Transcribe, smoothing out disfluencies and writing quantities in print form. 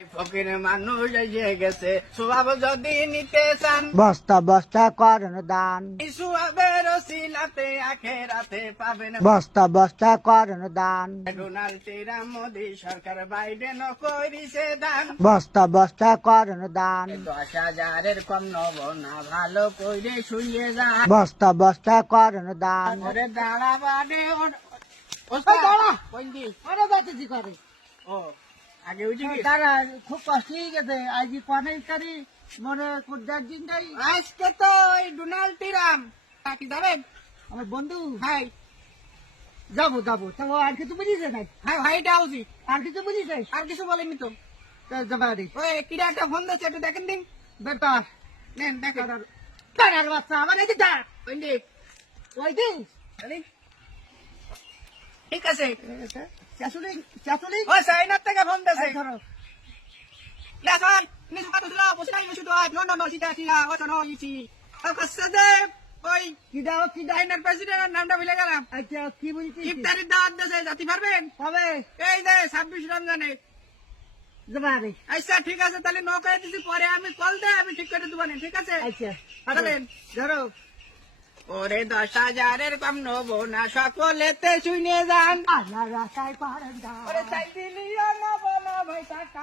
ফকির মানুষ এসে গেছে সোয়াব যদি নিতে চান বস্তা বস্তা করেন দান, সোয়াবের ওসিলাতে আখেরাতে পাবেন। বস্তা বস্তা করেন দান, ডোনাল্ড ট্রাম্প মোদি সরকার বাইডেন করিছে দান। বস্তা বস্তা করেন দান, 10,000-এর কম নব না, ভালো কইরে শুয়ে যান। বস্তা বস্তা করেন দান। ওরে দাঁড়া বাদে দাঁড়া। কইলি আরে বাতিজি করে ও আগে উঠি কি? তারা খুব কষ্ট হয়ে গেছে আজ কনে তারি মনে কোদার দিনটাই আজকে তো ওই ডোনাল্ড ট্রাম্প কি যাবেন? আমার বন্ধু হাই যাবো যাবো তো আর কিছু বুঝিস নাই, হাই হোয়াইট হাউসি আর কিছু বুঝিস আর কিছু বলেনি তো। যাবা রে ওই কিরা একটা ফোন দিচ্ছে, একটু দেখেন দিন। বেটা নেন দেখেন। তারার বাচ্চা আমার এই দিটা কইলি ওই দিন ঠিক আছে। চাচুলি চাচুলি ও চাইনার থেকে ফোন দিচ্ছে। ধরো দেখুন নিজ পাতো ছিল বসলাই বসে তো নো নো নো সিটা সিটা ও তো নো ইসি আর কাছে দে ওই কিডা কিডা চাইনার প্রেসিডেন্টের নামটা ভুলে গেলাম। আচ্ছা কি বলছিস ইফতারির দাওয়াত দিয়েছে, যেতে পারবেন? হবে এই যে 26 রমজানে। যাবা রে আচ্ছা ঠিক আছে, তাহলে নো করে দিছি, পরে আমি কল দে, আমি ঠিক করে দেবো না, ঠিক আছে? আচ্ছা চলেন। ধরো ওরে 10,000-এর কম নেবো না, সকলেতে শুনে যান। আল্লাহ রাস্তায় পারেন ওরে চাই দিলিও নেবো না ভাই টাকা।